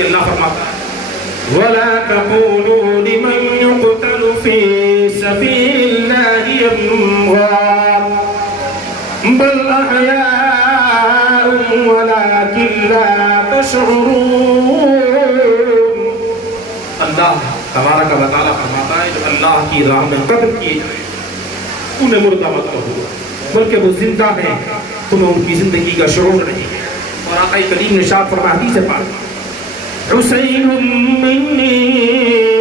دیکھیے اللہ فرماتا ہے وَلَا تَقُولُوا لِمَنْ يُقْتَلُ فِي سَبِيلِ اللَّهِ أَمْوَاتٌ بَلْ أَحْيَاءٌ وَلَكِنْ لَا تَشْعُرُونَ۔ اللہ تبارک و تعالیٰ فرماتا ہے جو اللہ کی راہ میں قتل کیے جائیں انہیں مردہ مت کہو بلکہ وہ زندہ ہیں، تمہیں ان کی زندگی کا شعور نہیں ہے۔ اور آقا کریم نے ارشاد فرمایا حدیث پاک حسین منی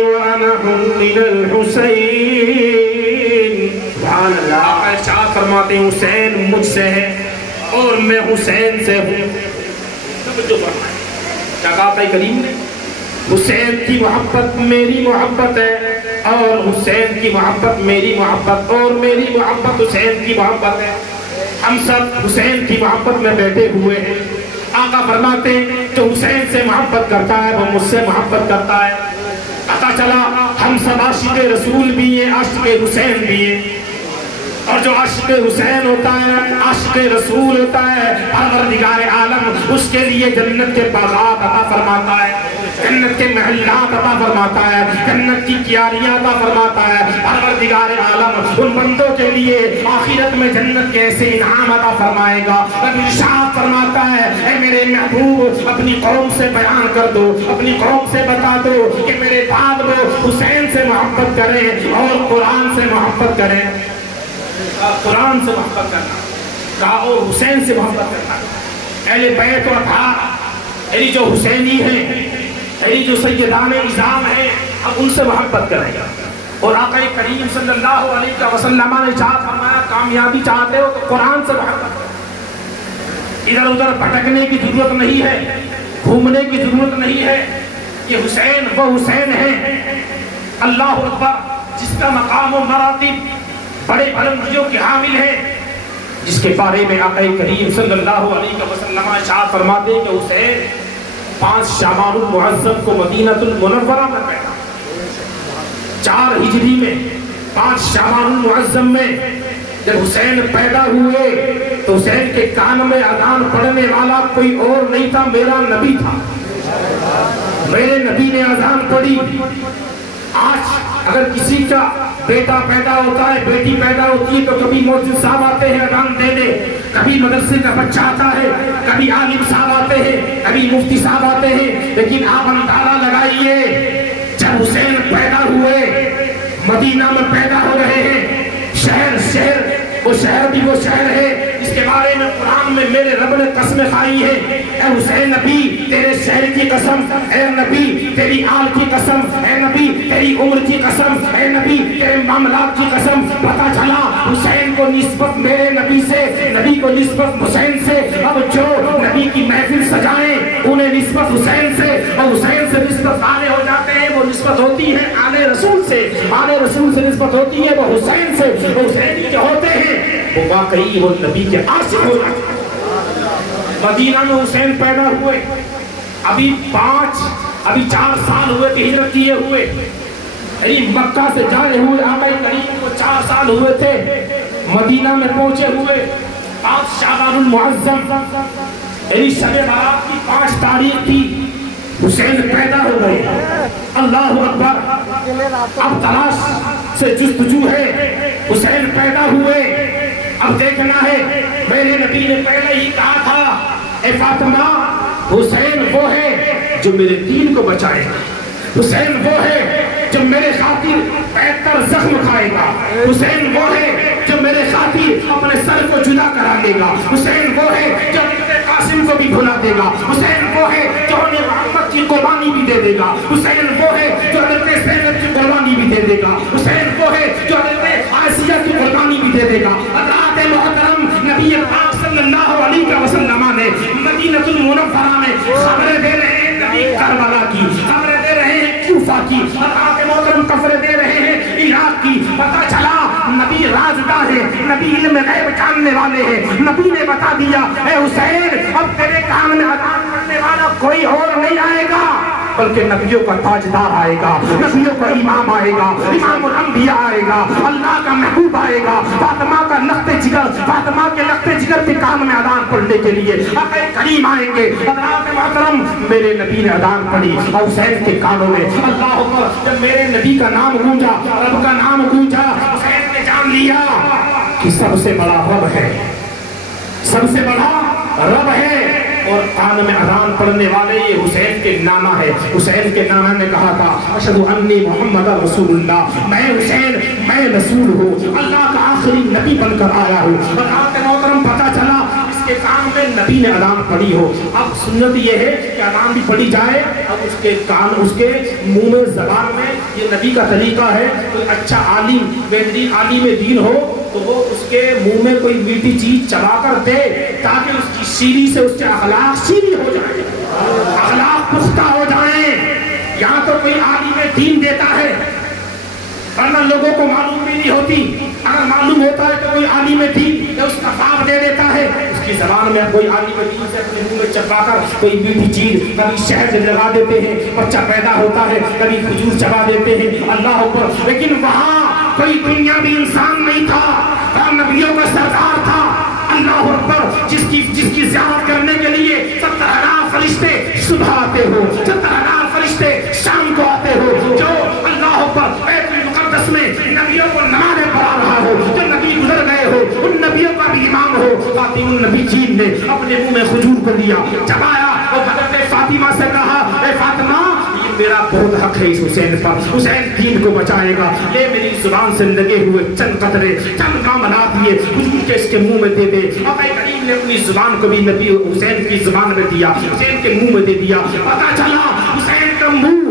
وانا من الحسین، سبحان اللہ۔ آقا ارشاد فرماتے ہیں حسین مجھ سے ہے اور میں حسین سے ہوں۔ توجہ فرمائیں کیا کہا آقا کریم نے؟ حسین کی محبت میری محبت ہے اور حسین کی محبت میری محبت اور میری محبت حسین کی محبت ہے۔ ہم سب حسین کی محبت میں بیٹھے ہوئے ہیں۔ آقا فرماتے ہیں جو حسین سے محبت کرتا ہے وہ مجھ سے محبت کرتا ہے۔ پتہ چلا ہم سب عاشق رسول بھی ہیں، عاشق حسین بھی ہیں، اور جو عاشق حسین ہوتا ہے عاشق رسول ہوتا ہے پروردگار عالم اس کے لیے جنت کے باغات عطا فرماتا ہے، جنت کے محلات عطا فرماتا ہے، جنت کی کیاریاں عطا فرماتا ہے۔ پروردگار عالم ان بندوں کے لیے آخرت میں جنت کے ایسے انعام عطا فرمائے گا۔ اب ارشاد فرماتا ہے اے میرے محبوب اپنی قوم سے بیان کر دو، اپنی قوم سے بتا دو کہ میرے بعد وہ حسین سے محبت کریں اور قرآن سے محبت کریں۔ قرآن سے محبت کرنا کہا اور حسین سے محبت کرنا۔ اہل بیت و اطہار یعنی جو حسینی ہیں، یعنی جو سیدان نظام ہیں، اب ان سے محبت کریں گا۔ اور آقا کریم صلی اللہ علیہ وسلم نے چاہت فرمایا کامیابی چاہتے ہو تو قرآن سے محبت کرو۔ ادھر ادھر بھٹکنے کی ضرورت نہیں ہے، گھومنے کی ضرورت نہیں ہے۔ یہ حسین وہ حسین ہے اللہ اکبر جس کا مقام و مراتب بڑے بلندیوں کے حامل ہیں، جس کے بارے میں آقا کریم صلی اللہ علیہ وسلم ارشاد فرماتے ہیں کہ حسین 5 شعبان المعظم کو مدینہ المنورہ میں پیدا، 4 ہجری میں 5 شعبان المعظم میں جب حسین پیدا ہوئے تو حسین کے کان میں اذان پڑھنے والا کوئی اور نہیں تھا، میرا نبی تھا۔ میرے نبی نے اذان پڑھی۔ آج اگر کسی کا بیٹا پیدا ہوتا ہے، بیٹی پیدا ہوتی ہے تو کبھی مؤذن صاحب آتے ہیں اذان دینے، کبھی مدرسے کا بچہ آتا ہے، کبھی عالم صاحب آتے ہیں، کبھی مفتی صاحب آتے ہیں، لیکن آپ اندازہ لگائیے جب حسین پیدا ہوئے مدینہ میں پیدا ہو رہے ہیں، شہر وہ شہر بھی وہ شہر ہے جس کے بارے میں قرآن میں میرے رب نے قسمیں کھائی ہے۔ اے حسین نبی تیرے شہر کی قسم، اے نبی تیری آل کی قسم، اے نبی تیری عمر کی قسم، اے نبی تیرے معاملات کی قسم۔ پتہ چلا حسین کو نسبت میرے نبی سے، نبی کو نسبت حسین سے۔ اب جو نبی کی محفل سجائیں انہیں نسبت حسین سے، اور حسین سے نسبت آلے ہو جاتے ہیں وہ نسبت ہوتی ہے آلے رسول سے، آلے رسول سے نسبت ہوتی ہے وہ حسین سے۔ وہ حسینی جو ہوتے ہیں وہ واقعی وہ نبی کے عاشق ہو جاتے ہیں۔ مدینہ میں حسین پیدا ہوئے، ابھی 4 سال ہوئے کہ ہجرت کیے ہوئے، یعنی مکہ سے جانے ہوئے آقا کریم کو 4 سال ہوئے تھے۔ مدینہ میں پہنچے ہوئے 5 شعبان المعظم یعنی شب بارات کی 5 تاریخ تھی، حسین پیدا ہو گئے۔ اللہ اکبر، اب تلاش سے جستجو ہے، حسین پیدا ہوئے، اب دیکھنا ہے۔ میرے نبی نے پہلے ہی کہا تھا اے فاطمہ حسین وہ ہے جو میرے دین کو بچائے گا، حسین وہ ہے جو میرے خاطر 75 زخم کھائے گا، حسین وہ ہے جو میرے خاطر اپنے سر کو جدا کرا دے گا، حسین وہ ہے جو قاسم کو بھی بھلا دے گا، حسین وہ ہے جو انہیں محمد کی قربانی بھی دے دے گا، حسین وہ ہے جو حضرت زینب کی قربانی بھی دے دے گا، حسین وہ ہے جو حضرت عائشہ کی قربانی بھی دے دے گا۔ حضرات محترم نبی پاک صلی اللہ علیہ وسلم نے مدینہ المنورہ میں خبریں دے رہے ہیں، نبی کربلا کی خبریں دے رہے ہیں، کوفہ کی، حضرات محترم خبریں دے رہے ہیں عراق کی۔ پتہ چلا نبی رازدار ہے، نبی علم غیب جاننے والے ہیں۔ نبی نے بتا دیا اے حسین اب تیرے کان میں اذان پڑھنے والا کوئی اور نہیں آئے گا، بلکہ نبیوں کا تاجدار آئے گا، نبیوں کا امام آئے گا، امام الانبیاء آئے گا، اللہ کا محبوب آئے گا، فاطمہ کا لخت جگر، فاطمہ کے لخت جگر کے کان میں اذان پڑھنے کے لیے آقا کریم آئیں گے۔ حضرات محترم، میرے نبی نے اذان پڑھی اور حسین کے کانوں میں اللہ اکبر، جب میرے نبی کا نام گونجا، رب کا نام گونجا، حسین نے جان لیا کہ سب سے بڑا رب ہے، سب سے بڑا رب ہے۔ اور کان میں اذان پڑھنے والے یہ حسین کے نانا ہے۔ حسین کے نانا نے کہا تھا اشہد انی محمد رسول اللہ، میں حسین، میں رسول ہوں، اللہ کا آخری نبی بن کر آیا ہوں۔ اور آپ کے محترم پتہ چلا اس کے کان میں نبی نے اذان پڑھی ہو۔ اب سنت یہ ہے کہ اذان بھی پڑھی جائے، اب اس کے کان، اس کے منہ میں، زبان میں، یہ نبی کا طریقہ ہے۔ کوئی اچھا عالم، بہترین عالم دین ہو تو وہ اس کے منہ میں کوئی میٹھی چیز چبا کر دے تاکہ اس کی شیریں سے اس کے اخلاق شیریں ہو جائیں، اخلاق پختہ ہو جائیں۔ یہاں تو کوئی عالم دین دیتا ہے ورنہ لوگوں کو معلوم بھی نہیں ہوتی، اگر معلوم ہوتا ہے تو کوئی عالم دین اس کا باپ دے دیتا ہے، اس کی زبان میں کوئی عالم دین سے اپنے منہ میں چبا کر کوئی میٹھی چیز، کبھی شہد لگا دیتے ہیں، بچہ پیدا ہوتا ہے، کبھی کھجور چبا دیتے ہیں، اللہ اکبر۔ لیکن وہاں کوئی دنیاوی انسان نہیں تھا، اور نبیوں کا سردار تھا، اللہ اکبر، جس کی زیارت کرنے کے لیے 70,000 فرشتے صبح آتے ہو، 70,000 فرشتے شام کو آتے ہو، جو اللہ اکبر بیت المقدس میں نبیوں کو نمازیں پڑھا رہا ہو، جو نبی گزر گئے ہو ان نبیوں کا بھی امام ہو۔ فاطمہ النبی جین نے اپنے منہ میں کھجور کو لیا، چبایا اور حضرت فاطمہ سے کہا اے فاطمہ، میرا بہت حق ہے اس حسین پر، حسین دین کو بچائے گا، یہ میری زبان سے لگے ہوئے چند قطرے، چند معاملات یہ حضور کے اس کے منہ میں دے دے۔ آقا کریم نے اپنی زبان کو بھی نبی حسین کی زبان میں دیا، حسین کے منہ میں دے دیا۔ پتا چلا حسین کا منہ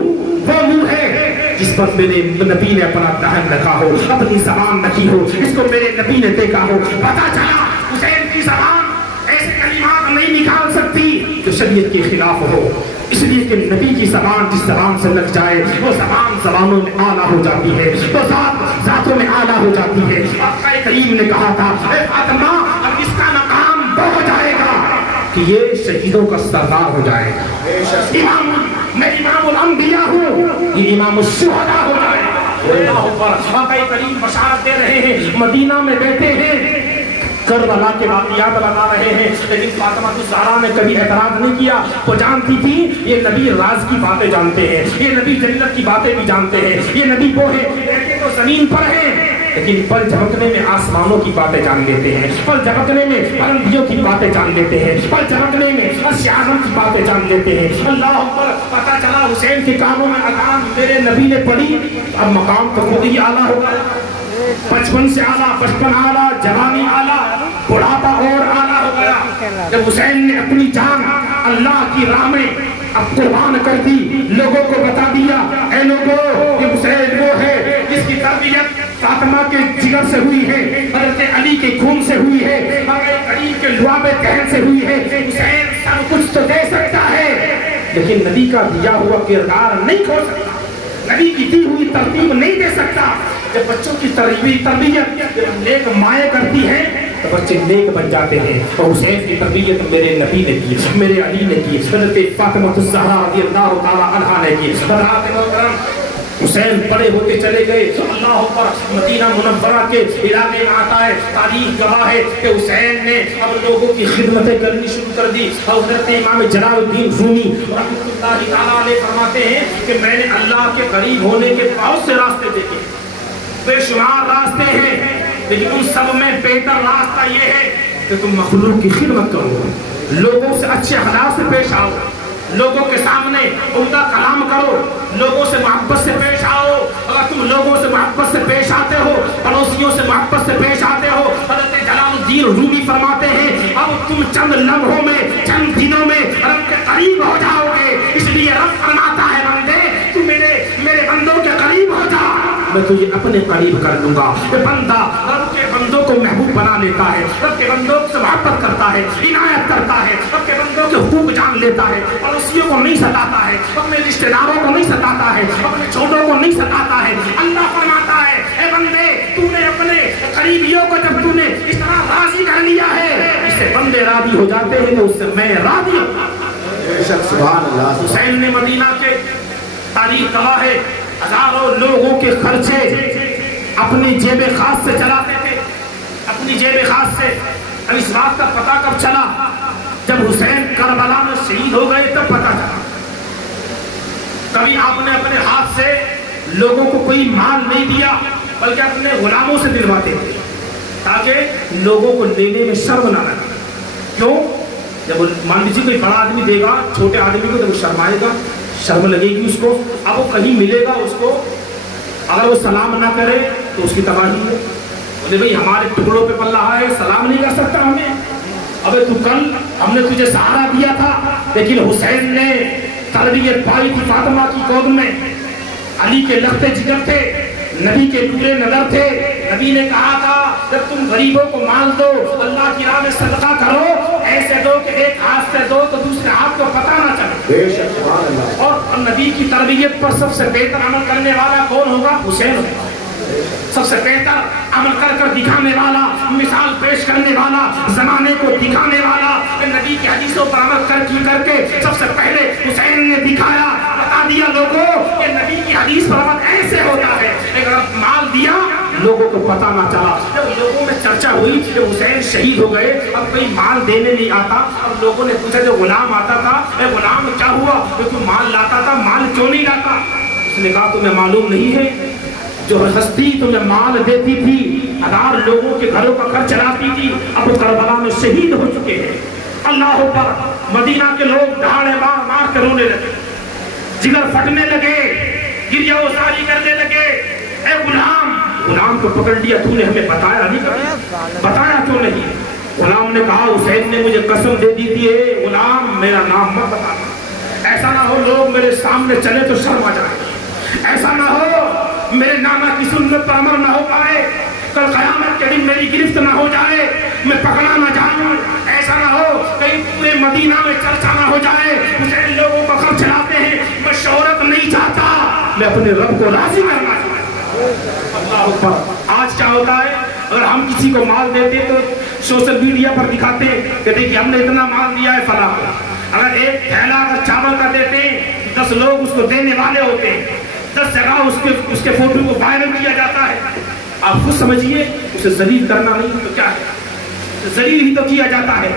وہ منہ ہے جس پر میرے نبی نے اپنا دہن رکھا ہو، اپنی زبان رکھی ہو، اس کو میرے نبی نے دیکھا ہو۔ پتا چلا حسین کی زبان ایسے کلمات نہیں نکال سکتی جو شریعت کے خلاف ہو، اس لیے کہ نبی کی زبان جس زبان سے لگ جائے وہ زبان زبانوں میں اعلیٰ ہو جاتی ہے، وہ ذات ذاتوں میں اعلیٰ ہو جاتی ہے۔ آقا کریم نے کہا تھا اے فاطمہ، اب اس کا مقام وہ ہو جائے گا کہ یہ شہیدوں کا سردار ہو جائے گا، امام، میں امام الانبیاء ہوں، یہ امام الشہداء ہو جائے گا۔ اللہ اکبر۔ آقا کریم بشارت دے رہے ہیں، مدینہ میں بیٹھے ہیں، کربلا کے واقعات بتا رہے ہیں، لیکن فاطمہ الزہرا نے کبھی اعتراض نہیں کیا، وہ جانتی تھی یہ نبی راز کی باتیں جانتے ہیں، یہ نبی جنت کی باتیں بھی جانتے ہیں، یہ نبی وہ ہے کہتے تو زمین پر ہیں لیکن پل جھپکنے میں آسمانوں کی باتیں جان لیتے ہیں، پل جھپکنے میں پرندیوں کی باتیں جان لیتے ہیں، پل جھپکنے میں عرش اعظم کی باتیں جان لیتے ہیں۔ اللہ اکبر۔ پتہ چلا حسین کے کانوں میں اذان میرے نبی نے پڑھی، اب مقام تو خود ہی اعلیٰ ہوگا، بچپن سے اعلیٰ، بچپن اعلیٰ، جوانی اعلیٰ، بڑھاپا اور اعلیٰ ہو گیا۔ جب حسین نے اپنی جان اللہ کی راہ میں اب قربان کر دی، لوگوں کو بتا دیا اے لوگوں کہ حسین وہ ہے جس کی تربیت فاطمہ کے جگر سے ہوئی ہے، حضرت علی کے خون سے ہوئی ہے، حضرت علی کے لعاب دہن سے ہوئی ہے، حسین سب کچھ تو دے سکتا ہے لیکن نبی کا دیا ہوا کردار نہیں کھو سکتا، نبی کی دی ہوئی ترتیب نہیں دے سکتا۔ جب بچوں کی تربیت جب نیک مائیں کرتی ہیں تو بچے نیک بن جاتے ہیں، اور حسین کی تربیت میرے نبی نے کی، میرے علی نے کی، حضرت فاطمہ الزہرا رضی اللہ تعالی عنہا نے کی۔ حضرات محترم، حسین بڑے ہوتے چلے گئے، اللہ اکبر۔ مدینہ منورہ کے علاقے میں آتا ہے، تاریخ گواہ ہے کہ حسین نے اب لوگوں کی خدمتیں کرنی شروع کر دی، اور حضرت امام جلال الدین رومی رحمۃ اللہ تعالیٰ علیہ فرماتے ہیں کہ میں نے اللہ کے قریب ہونے کے بہت سے راستے دیکھے، بے شمار راستے ہیں، لیکن ان سب میں بہتر راستہ یہ ہے کہ تم مخلوق کی خدمت کرو، لوگوں سے اچھے اخلاق سے پیش آؤ، لوگوں کے سامنے عمدہ کلام کرو، لوگوں سے محبت سے پیش آؤ۔ اگر تم لوگوں سے محبت سے پیش آتے ہو، پڑوسیوں سے محبت سے پیش آتے ہو، حضرت جلال الدین رومی فرماتے ہیں اب تم چند لمحوں میں، چند دنوں میں رب کے قریب ہو جاؤ گے۔ اس لیے رب فرماتا ہے بندے تو میرے بندوں کے قریب ہو جا، میں تجھے اپنے قریب کر لوں گا۔ یہ بندہ رب کے بندوں کو محبوب بنا لیتا ہے، رب کے بندوں سے محبت کرتا ہے، عنایت کرتا ہے، رب کے بندوں کے حقوق جان لیتا ہے، پڑوسیوں کو نہیں ستاتا ہے، اپنے رشتہ داروں کو نہیں ستاتا ہے، اپنے چھوٹوں کو نہیں ستاتا ہے۔ اللہ فرماتا ہے اے بندے تو نے اپنے قریبیوں کو جب تو نے اس طرح راضی کر لیا ہے، اس سے بندے راضی ہو جاتے ہیں تو اس سے میں راضی ہوں۔ حسین نے مدینہ کے تاریخ گواہ ہے ہزاروں لوگوں کے خرچے اپنی جیب خاص سے چلاتے تھے، اپنی جیب خاص سے۔ اب اس بات کا پتہ کب چلا؟ جب حسین کربلا میں شہید ہو گئے تب پتہ چلا۔ کبھی آپ نے اپنے ہاتھ سے لوگوں کو کوئی مال نہیں دیا بلکہ اپنے غلاموں سے دلواتے تھے تاکہ لوگوں کو لینے میں شرم نہ لگے۔ کیوں؟ جب مان لیجیے کوئی بڑا آدمی دے گا چھوٹے آدمی کو تو وہ شرمائے گا، شرم لگے گی اس کو۔ اب وہ کہیں ملے گا اس کو، اگر وہ سلام نہ کرے تو اس کی تباہی ہے۔ بولے بھائی ہمارے ٹکڑوں پہ پل رہا ہے، سلام نہیں کر سکتا ہمیں؟ ابے تو کل ہم نے تجھے سہارا دیا تھا، لیکن حسین نے تربیت پائی تھی فاطمہ کی گود میں، علی کے لخت جگر تھے، نبی کے نور نظر تھے۔ نبی نے کہا تھا جب تم غریبوں کو مال دو، اللہ کی راہ میں صدقہ کرو، ایسے دو کہ ایک ہاتھ سے دو تو دوسرے ہاتھ کو پتہ نہ چلے۔ اور نبی کی تربیت پر سب سے بہتر عمل کرنے والا کون ہوگا؟ حسین ہوگا۔ سب سے بہتر عمل کر کر دکھانے والا، مثال پیش کرنے والا، زمانے کو دکھانے والا، نبی کی حدیثوں پر عمل کر کے سب سے پہلے حسین نے دکھایا، بتا دیا لوگوں کہ نبی کی حدیث پر عمل ایسے ہوتا ہے۔ اگر مال دیا لوگوں کو پتہ نہ چلا، جب لوگوں میں چرچا ہوئی کہ حسین شہید ہو گئے، اب کوئی مال دینے نہیں آتا، اب لوگوں نے پوچھا جو غلام آتا تھا اے غلام کیا ہوا؟ تو مال لاتا تھا، مال کیوں نہیں لاتا؟ اس نے کہا تمہیں معلوم نہیں ہے جو ہستی تمہیں مال دیتی تھی، ہزار لوگوں کے گھروں کا گھر چلاتی تھی، اب کربلا میں شہید ہو چکے ہیں۔ اللہ پر مدینہ کے لوگ دہاڑے مار مار کے رونے لگے، جگر پھٹنے لگے، گریہ وزاری کرنے لگے۔ اے غلام، غلام کو پکڑ لیا، تو نے ہمیں بتایا نہیں، کبھی بتایا کیوں نہیں؟ غلام نے کہا حسین نے مجھے قسم دے دی تھی، اے غلام میرا نام مت بتانا، ایسا نہ ہو لوگ میرے سامنے چلے تو شرم آ جائے، ایسا نہ ہو میرے نامہ کی سنت پر عمل نہ ہو پائے، کل قیامت کے دن میری گرفت نہ ہو جائے، میں پکڑا نہ جاؤں، ایسا نہ ہو کہیں پورے مدینہ میں چرچا نہ ہو جائے حسین لوگوں کو خبر چلاتے ہیں، میں شہرت نہیں چاہتا، میں اپنے رب کو راضی کرنا چاہتا ہوں۔ اللہ اکبر۔ آج کیا ہوتا ہے؟ اگر ہم کسی کو مال دیتے تو سوشل میڈیا پر دکھاتے کہ دیکھیے ہم نے اتنا مال دیا ہے فلاں کو۔ اگر ایک تھیلا اگر چاول کا دیتے 10 لوگ اس کو دینے والے ہوتے ہیں، 10 جگہ اس کے فوٹو کو وائرل کیا جاتا ہے۔ آپ خود سمجھیے اسے ذلیل کرنا نہیں تو کیا ہے؟ ذلیل ہی تو کیا جاتا ہے۔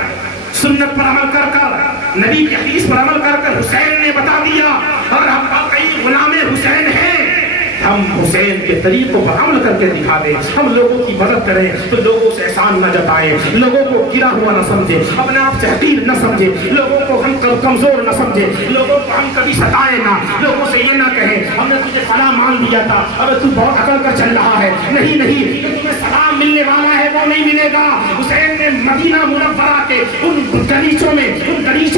سنت پر عمل کر کر، نبی کی حدیث پر عمل کر کر حسین نے بتا دیا، اور ہم واقعی غلام حسین ہیں، ہم حسین کے طریقوں پر عمل کر کے دکھا دیں، ہم لوگوں کی مدد کریں تو لوگوں سے احسان نہ جتائیں، لوگوں کو گرا ہوا نہ سمجھیں، اپنے آپ سے حقیر نہ سمجھیں، لوگوں کو ہم کمزور نہ سمجھیں، لوگوں کو ہم کبھی ستائیں نہ، لوگوں سے یہ نہ کہیں ہم نے تجھے فلاں مان دیا تھا اب تو بہت عقل کر چل رہا ہے، نہیں نہیں، جو تمہیں سلام ملنے والا ہے وہ نہیں ملے گا۔ حسین نے مدینہ منورہ کے ان گلیچوں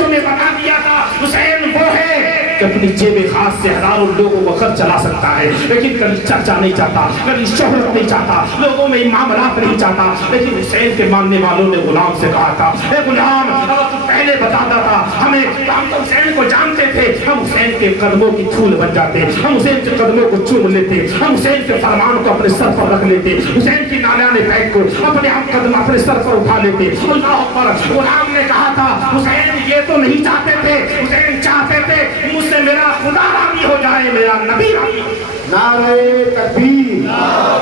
میں بتا دیا تھا حسین وہ ہے کہ اپنی جیب خاص سے ہزاروں لوگوں کو خرچ چلا سکتا ہے، لیکن کبھی چرچا نہیں چاہتا، کبھی شہرت نہیں چاہتا، لوگوں میں معاملات نہیں چاہتا۔ لیکن حسین کے ماننے والوں نے غلام سے کہا تھا اے غلام اگر تو پہلے بتاتا تھا ہمیں، ہم تو حسین کو جانتے تھے، ہم حسین کے قدموں کی دھول بن جاتے، ہم حسین کے قدموں کو چوم لیتے، ہم حسین کے فرمان کو اپنے سر پر رکھ لیتے، حسین کی نالیاں بیگ کو اپنے ہم قدم اپنے سر پر اٹھا لیتے۔ اللہ اکبر۔ غلام نے کہا تھا حسین یہ تو نہیں چاہتے تھے، حسین چاہتے تھے مجھ سے میرا خدا راضی ہو جائے، میرا نبی راضی ہو جائے۔ نعرہ تکبیر،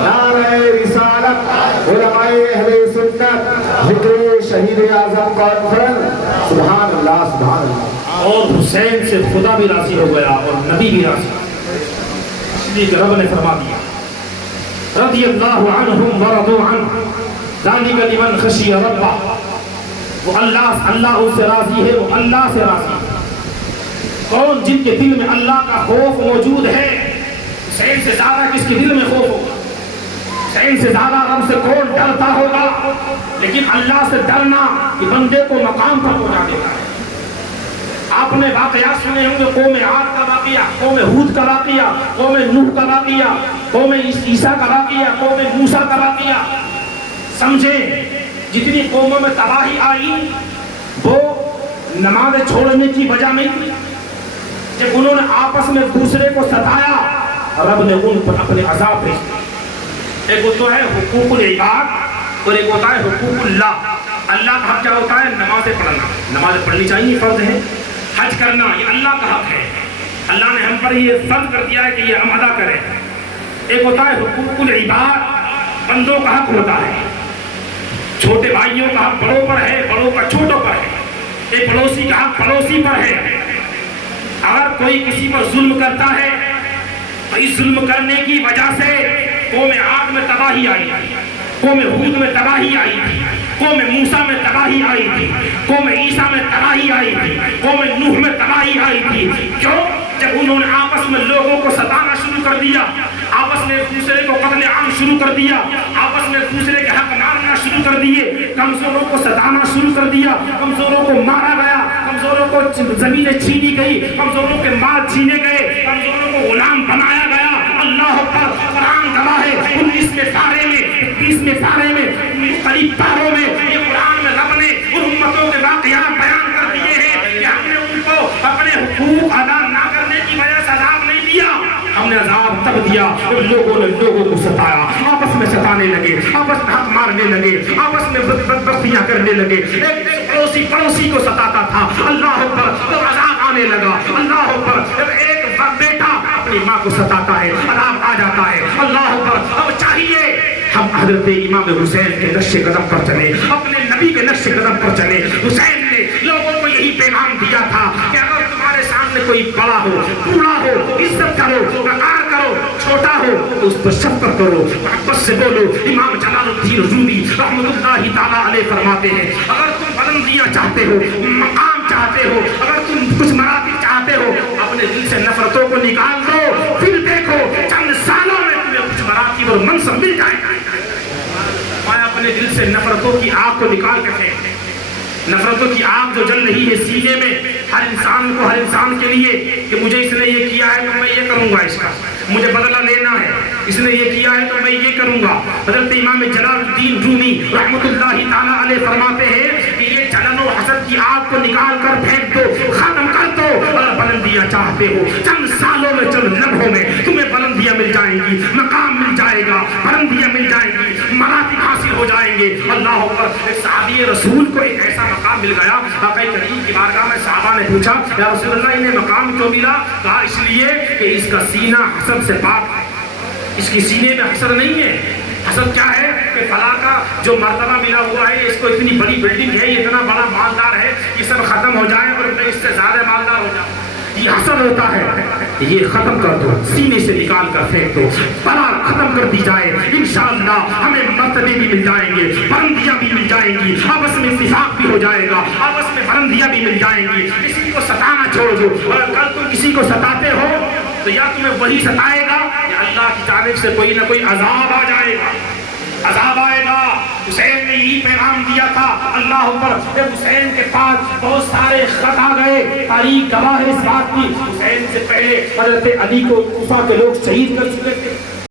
نعرہ رسالت، علماء اہل سنت، ذکر شہید اعظم کانفرنس، سبحان اللہ سبحان اللہ۔ اور حسین سے خدا بھی راضی ہو گیا اور نبی بھی راضی ہو گیا، اس لیے کہ رب نے فرما دیا رضی اللہ عنہم ورضوا عنہ ذالک لمن خشی ربہ، وہ اللہ ان سے راضی ہے، وہ اللہ سے راضی ہے۔ کون؟ جن کے دل میں اللہ کا خوف موجود ہے۔ حسین سے زیادہ کس کے دل میں خوف ہوگا؟ حسین سے زیادہ رب سے کون ڈرتا ہوگا؟ لیکن اللہ سے ڈرنا کہ بندے کو مقام پر پہنچا دیتا ہے۔ آپ نے واقعات سنے ہوں گے، قوم عاد کا واقعہ، قوم ہود کا واقعہ، قوم نوح کا واقعہ، قوم عیسیٰ کا واقعہ، قوم موسیٰ کا واقعہ۔ سمجھیں جتنی قوموں میں تباہی آئی وہ نماز چھوڑنے کی وجہ نہیں تھی، جب انہوں نے آپس میں دوسرے کو ستایا رب نے ان پر اپنے عذاب بھیج دیا۔ ایک تو ہے حقوق العباد اور ایک ہوتا ہے حقوق اللہ۔ اللہ کا حق کیا ہوتا ہے؟ نمازیں پڑھنا، نمازیں پڑھنی چاہیے، فرض ہے۔ حج کرنا یہ اللہ کا حق ہے، اللہ نے ہم پر یہ فرض کر دیا ہے کہ یہ ہم ادا کریں۔ ایک ہوتا ہے حقوق العباد، بندوں کا حق ہوتا ہے، چھوٹے بھائیوں کا حق بڑوں پر ہے، بڑوں کا چھوٹوں پر ہے، ایک پڑوسی کا حق پڑوسی پر ہے۔ اگر کوئی کسی پر ظلم کرتا ہے تو اس ظلم کرنے کی وجہ سے قوم عاد میں تباہی آئی تھی، قوم ہود میں تباہی آئی تھی، قوم موسیٰ میں تباہی آئی تھی، قوم عیسیٰ میں تباہی آئی تھی، قوم نوح میں تباہی آئی تھی۔ کیوں؟ جب انہوں نے آپس میں لوگوں کو ستانا شروع کر دیا، آپس میں ایک دوسرے کو قتل عام شروع کر دیا، آپس میں ایک دوسرے کے حق مارنا شروع کر دیے، کمزوروں کو ستانا شروع کر دیا، کمزوروں کو مارا گیا، کمزوروں کو زمینیں چھینی گئی، کمزوروں کے مال چھینے گئے، کمزوروں کو غلام بنایا گیا۔ اللہ پر قرآن گواہ ہے، 19 پارے میں 20 پارے میں مختلف پاروں میں یہ قرآن میں رب نے ان امتوں کے واقعات بیان کر دیے ہیں کہ ہم نے ان کو اپنے حقوق ادا نہ کرنے کی وجہ سے عذاب نہیں دیا، ہم نے عذاب تب دیا جب لوگوں نے لوگوں کو ستایا، آپس میں ستانے لگے، آپس میں حق مارنے لگے، آپس میں بدبختیاں کرنے لگے، ایک پڑوسی پڑوسی کو ستاتا تھا، اللہ پر تو عذاب آنے لگا، اللہ پر جب ایک بیٹا اپنی ماں کو ستاتا ہے عذاب آ جاتا ہے، اللہ پر اب چاہیے ہم حضرت امام حسین کے نقش قدم پر چلے، اپنے نبی کے نقش قدم پر چلے۔ حسین نے لوگوں کو یہی پیغام دیا تھا کہ اگر تمہارے سامنے کوئی بڑا ہو، بوڑھا ہو، عزت کرو، وقار کرو، چھوٹا ہو تو اس پر شفقت کرو، محبت سے بولو۔ امام جلال الدین رومی رحمۃ اللہ تعالیٰ علیہ فرماتے ہیں اگر تم بلندیاں چاہتے ہو، مقام چاہتے ہو، اگر تم کچھ مراتب چاہتے ہو، اپنے دل سے نفرتوں کو نکال دو، پھر دیکھو چند سالوں میں تمہیں کچھ مراتب اور منصب مل جائے گا۔ میں اپنے دل سے نفرتوں کی آگ کو نکال کے پھینک، نفرتوں کی آگ جو جل رہی ہے سینے میں ہر انسان کو، ہر انسان کے لیے کہ مجھے اس نے یہ کیا ہے تو میں یہ کروں گا، اس کا مجھے بدلہ لینا ہے، اس نے یہ کیا ہے تو میں یہ کروں گا۔ حضرت امام جلال الدین رومی رحمۃ اللہ تعالیٰ علیہ فرماتے ہیں کہ یہ جلن و حسد کی آگ کو نکال کر پھینک دو، ختم کر دو۔ اگر بلندیاں چاہتے ہو چند سالوں میں، چند لمحوں میں تمہیں بلندیاں مل جائیں گی، مقام مل جائے گا، بلندیاں مل جائیں گی، مراتب حاصل ہو جائیں گے۔ اللہ اکبر۔ ایک صحابی رسول کو ایک ایسا مقام مل گیا، آقا کریم کی بارگاہ میں صحابہ نے پوچھا یا رسول اللہ انہیں مقام کیوں ملا؟ کہا اس لیے کہ اس کا سینہ حسد سے پاک ہے، اس کی سینے میں حسد نہیں ہے۔ حسد کیا ہے کہ فلاں کا جو مرتبہ ملا ہوا ہے، اس کو اتنی بڑی بلڈنگ ہے، اتنا بڑا مالدار ہے، یہ سب ختم ہو جائے اور میں اس سے زیادہ مالدار ہو جاؤں، یہ حسد ہوتا ہے۔ یہ ختم کر دو، سینے سے نکال کر پھینک دو، بلا ختم کر دی جائے، انشاءاللہ ہمیں مرتبے بھی مل جائیں گے، بلندیاں بھی مل جائیں گی، آپس میں اتفاق بھی ہو جائے گا، آپس میں بلندیاں بھی مل جائیں گی۔ کسی کو ستانا چھوڑ دو، اور کل تم کسی کو ستاتے ہو تو یا تمہیں وہی ستائے گا یا اللہ کی جانب سے کوئی نہ کوئی عذاب آ جائے گا، عذاب آئے گا۔ حسین نے یہی پیغام دیا تھا۔ اللہ پر جب حسین کے پاس بہت سارے خط آ گئے، تاریخ گواہ ہے اس بات کی، حسین سے پہلے حضرت علی کو کوفہ کے لوگ شہید کر چکے تھے۔